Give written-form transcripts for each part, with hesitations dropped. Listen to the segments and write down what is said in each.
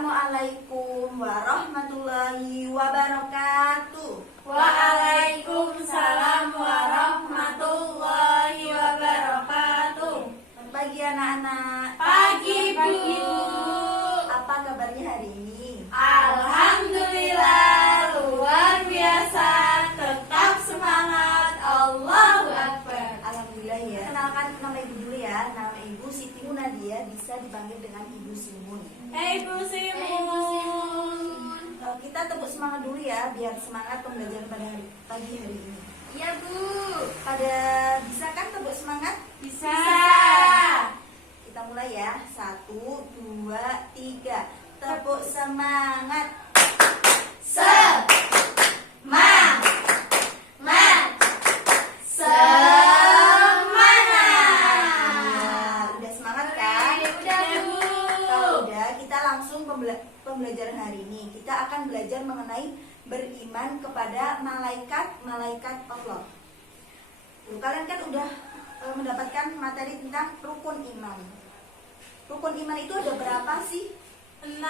Assalamualaikum warahmatullahi wabarakatuh. Waalaikumsalam warahmatullahi wabarakatuh. Pagi anak-anak. Pagi, Bu. Apa kabarnya hari ini? Alhamdulillah, luar biasa. Tetap semangat. Allahu Akbar. Alhamdulillah ya. Kenalkan nama ibu dulu ya. Nama ibu Siti Munadia, bisa dipanggil dengan Ibu Simun. Hei Bu Simun. Kita tepuk semangat dulu ya, biar semangat pembelajaran pada pagi hari ini. Iya Bu. Pada bisa kan tepuk semangat? Bisa. Kita mulai ya. 1, 2, 3. Tepuk semangat. Semangat. Udah semangat kan? Udah Bu. Kalau udah, kita langsung pembelajaran hari ini. Kita akan belajar mengenai beriman kepada malaikat Allah. Kalian kan udah mendapatkan materi tentang rukun iman. Rukun iman itu ada berapa sih? 6.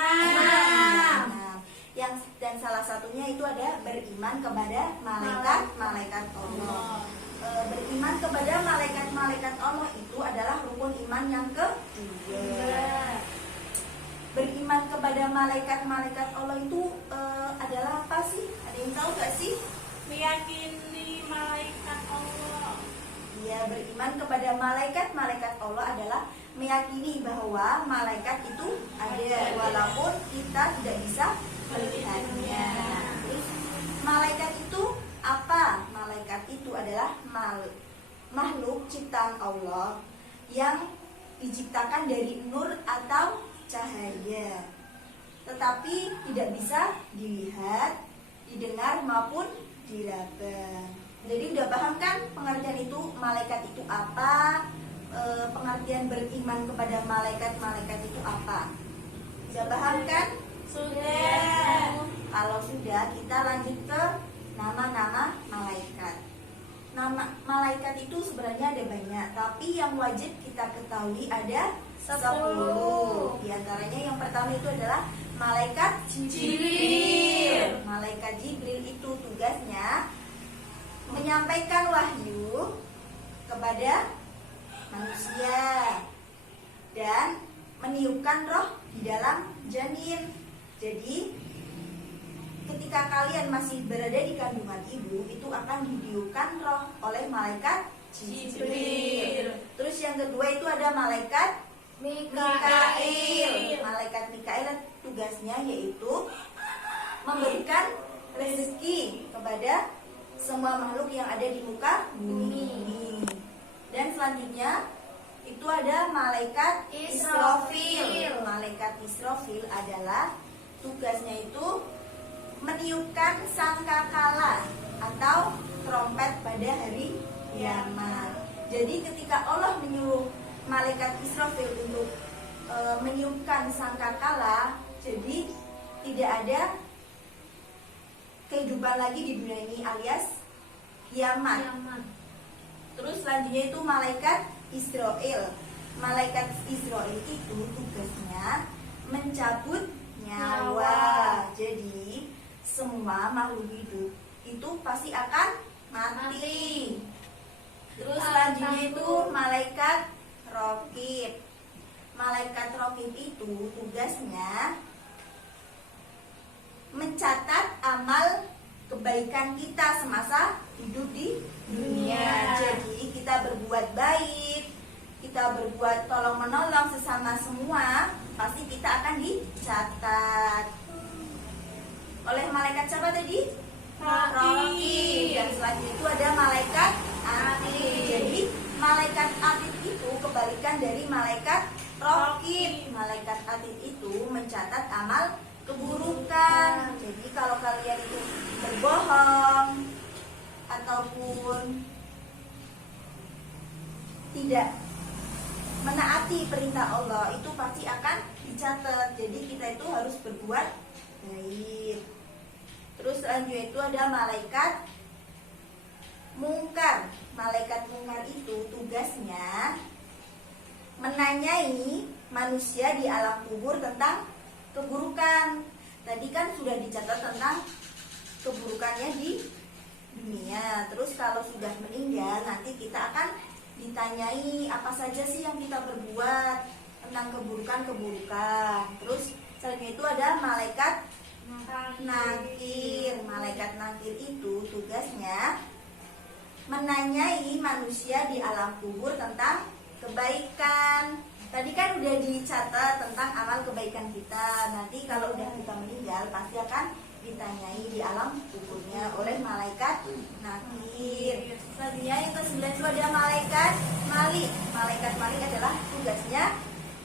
Dan salah satunya itu ada beriman kepada malaikat Allah. Beriman kepada malaikat Allah itu adalah rukun iman yang kedua. Beriman kepada malaikat Allah itu adalah apa sih? Ada yang tahu gak sih? Meyakini malaikat Allah. Ya, beriman kepada malaikat Allah adalah meyakini bahwa malaikat itu ada walaupun kita tidak bisa melihatnya. Terus malaikat itu apa? Malaikat itu adalah makhluk ciptaan Allah yang diciptakan dari nur atau cahaya, tetapi tidak bisa dilihat, didengar maupun diraba. Jadi udah paham kan pengertian itu malaikat itu apa? Pengertian beriman kepada malaikat itu apa? Sudah paham kan? Sudah. Kalau sudah, kita lanjut ke nama-nama malaikat. Nama malaikat itu sebenarnya ada banyak, tapi yang wajib kita ketahui ada 10. Di antaranya yang pertama itu adalah malaikat Jibril. Malaikat Jibril itu tugasnya menyampaikan wahyu kepada manusia dan meniupkan roh di dalam janin. Jadi ketika kalian masih berada di kandungan ibu, itu akan ditiupkan roh oleh malaikat Jibril. Terus yang kedua itu ada malaikat Mikail. Malaikat Mikail tugasnya yaitu memberikan rezeki kepada semua makhluk yang ada di muka bumi. Dan selanjutnya itu ada malaikat Israfil. Malaikat Israfil adalah tugasnya itu meniupkan sangkakala atau trompet pada hari kiamat. Jadi ketika Allah menyuruh malaikat Israfil untuk meniupkan sangkakala, jadi tidak ada kehidupan lagi di dunia ini alias kiamat. Terus selanjutnya itu malaikat Israel. Malaikat Israel itu tugasnya mencabut nyawa. Jadi semua makhluk hidup itu pasti akan mati. Terus selanjutnya itu malaikat Raqib. Malaikat Raqib itu tugasnya mencatat amal kebaikan kita semasa hidup di dunia. Jadi kita berbuat baik, kita berbuat tolong menolong sesama semua, pasti kita akan dicatat oleh malaikat siapa tadi? Raqib. Dan selanjutnya itu ada malaikat Atid. Jadi malaikat Atid itu kebalikan dari malaikat Raqib. Malaikat Atid itu mencatat amal keburukan. Jadi kalau kalian itu berbohong ataupun tidak menaati perintah Allah, itu pasti akan dicatat. Jadi kita itu harus berbuat baik. Terus selanjutnya itu ada malaikat Mungkar. Malaikat Mungkar itu tugasnya menanyai manusia di alam kubur tentang keburukan. Tadi kan sudah dicatat tentang keburukannya di dunia. Terus kalau sudah meninggal nanti kita akan ditanyai apa saja sih yang kita berbuat tentang keburukan-keburukan. Terus selanjutnya itu ada malaikat nakir. Malaikat nakir itu tugasnya menanyai manusia di alam kubur tentang kebaikan. Tadi kan udah dicatat tentang amal kebaikan kita. Nanti kalau udah kita meninggal pasti akan ditanyai di alam kuburnya oleh malaikat nakir. Selanjutnya yang ke-9 itu ada malaikat malik. Malaikat malik adalah tugasnya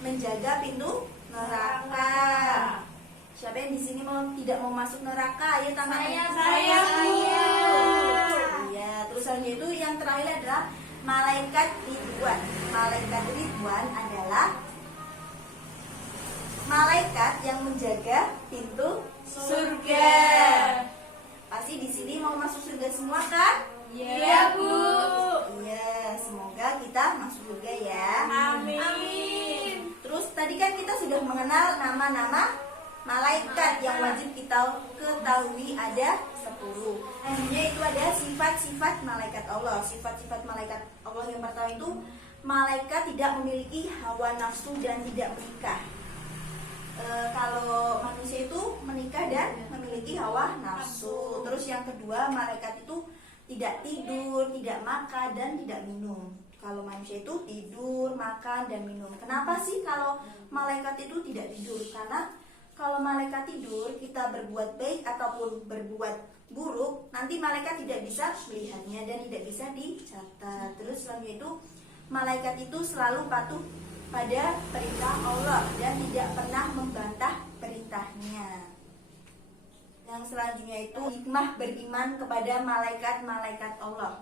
menjaga pintu neraka. Siapa yang di sini tidak mau masuk neraka? Ayo tangannya. Saya, Bu. Iya. Terus selanjutnya itu yang terakhir adalah malaikat Ridwan. Malaikat Ridwan adalah malaikat yang menjaga pintu surga. Pasti di sini mau masuk surga semua kan? Iya, Bu. Iya, semoga kita masuk surga ya. Amin. Terus tadi kan kita sudah mengenal nama-nama malaikat yang wajib kita ketahui ada 10. Selanjutnya itu ada sifat-sifat malaikat Allah. Sifat-sifat malaikat Allah yang pertama itu malaikat tidak memiliki hawa nafsu dan tidak menikah. Kalau manusia itu menikah dan memiliki hawa nafsu. Terus yang kedua, malaikat itu tidak tidur, tidak makan dan tidak minum. Kalau manusia itu tidur, makan dan minum. Kenapa sih kalau malaikat itu tidak tidur? Karena kalau malaikat tidur, kita berbuat baik ataupun berbuat buruk, nanti malaikat tidak bisa melihatnya dan tidak bisa dicatat. Terus selanjutnya itu malaikat itu selalu patuh pada perintah Allah dan tidak pernah membantah perintahnya. Yang selanjutnya itu hikmah beriman kepada malaikat-malaikat Allah.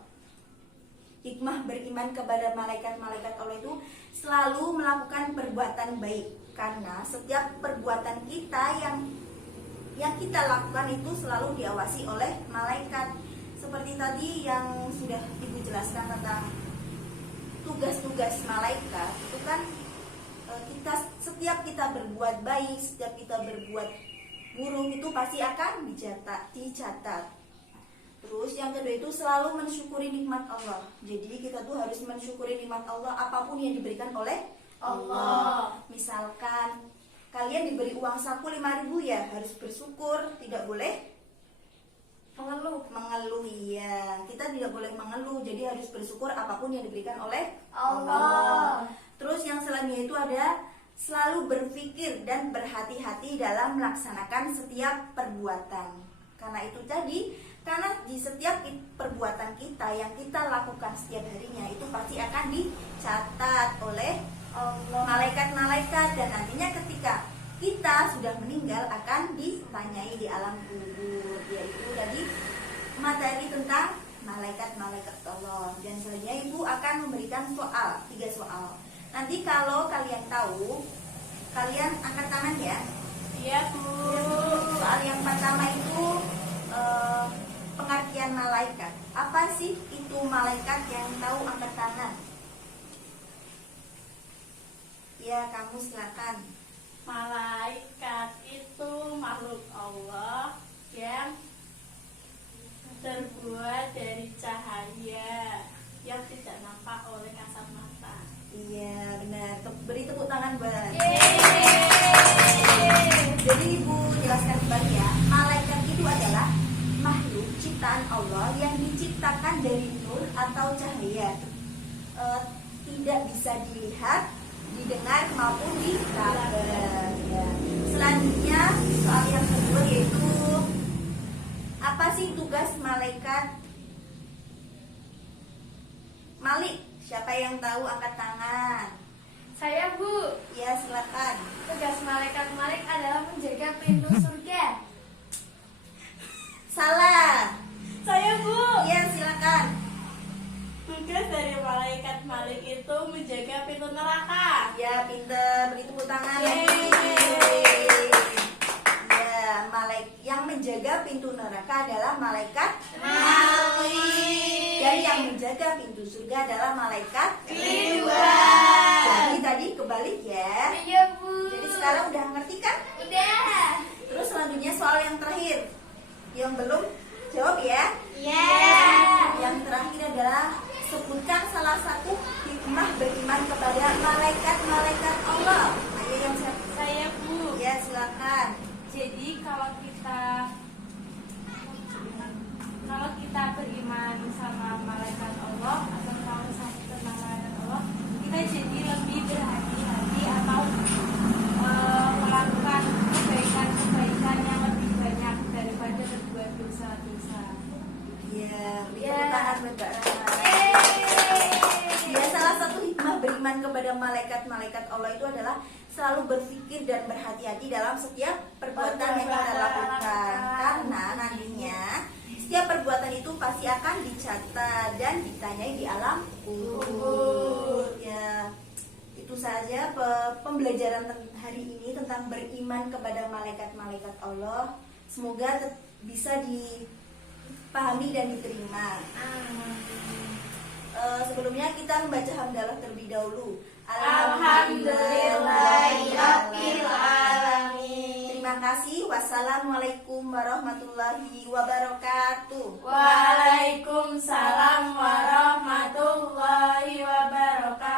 Hikmah beriman kepada malaikat-malaikat Allah itu selalu melakukan perbuatan baik, karena setiap perbuatan kita yang kita lakukan itu selalu diawasi oleh malaikat. Seperti tadi yang sudah Ibu jelaskan tentang tugas-tugas malaikat itu kan setiap kita berbuat baik, setiap kita berbuat buruk itu pasti akan dicatat. Terus yang kedua itu selalu mensyukuri nikmat Allah. Jadi kita tuh harus mensyukuri nikmat Allah apapun yang diberikan oleh Allah. Misalkan kalian diberi uang saku 5.000 ya, harus bersyukur, tidak boleh mengeluh ya. Kita tidak boleh mengeluh, jadi harus bersyukur apapun yang diberikan oleh Allah. Terus yang selanjutnya itu ada selalu berpikir dan berhati-hati dalam melaksanakan setiap perbuatan. Karena itu tadi, karena di setiap perbuatan kita yang kita lakukan setiap harinya itu pasti akan dicatat oleh malaikat-malaikat, dan nantinya ketika kita sudah meninggal akan ditanyai di alam kubur, yaitu tadi materi tentang malaikat-malaikat Allah. Dan selanjutnya Ibu akan memberikan 3 soal. Nanti kalau kalian tahu, kalian angkat tangan ya. Iya, Bu. Soal yang pertama itu pengertian malaikat. Apa sih itu malaikat? Yang tahu angkat tangan. Ya, kamu silakan. Malaikat itu makhluk Allah yang terbuat dari cahaya yang tidak nampak oleh kasat mata. Iya, benar. Beri tepuk tangan buat. Jadi Ibu jelaskan kembali ya. Malaikat itu adalah makhluk ciptaan Allah yang diciptakan dari nur atau cahaya. Tidak bisa dilihat, didengar maupun diraba. Ya. Selanjutnya soal yang kedua yaitu apa sih tugas malaikat Malik? Siapa yang tahu angkat tangan? Saya, Bu. Ya, silakan. Tugas malaikat Malik adalah menjaga pintu surga. Salah. Saya, Bu. Ya, silakan. Tugas dari malaikat Malik itu menjaga pintu neraka. Ya, pinter. Beri tepuk tangan lagi. Ya, yang menjaga pintu neraka adalah malaikat Malik. Dan yang menjaga pintu surga adalah malaikat Ridwan. Jadi tadi kebalik ya. Iya, Bu. Jadi sekarang udah ngerti kan? Udah. Yang belum jawab ya. Yang terakhir adalah sebutkan salah satu hikmah beriman kepada malaikat-malaikat Allah. Ayo yang siap. Saya Bu. Ya, silakan. Jadi kalau kita beriman sama malaikat Allah atau tahu satu tentang malaikat Allah, kita jadi lebih berhati-hati atau melakukan kebaikan-kebaikan yang lebih banyak daripada berbuat dosa-dosa. Ya, beri Ya. tepuk tangan buat Mbak Rahma. Ya, salah satu hikmah beriman kepada malaikat-malaikat Allah itu adalah selalu berpikir dan berhati-hati dalam setiap perbuatan yang kita lakukan. Karena nantinya setiap perbuatan itu pasti akan dicatat dan ditanyai di alam kubur. Ya, itu saja pembelajaran hari ini tentang beriman kepada malaikat-malaikat Allah. Semoga bisa dipahami dan diterima. Sebelumnya kita membaca hamdalah terlebih dahulu. Alhamdulillahirabbil alamin. Terima kasih. Wassalamualaikum warahmatullahi wabarakatuh. Waalaikumsalam warahmatullahi wabarakatuh.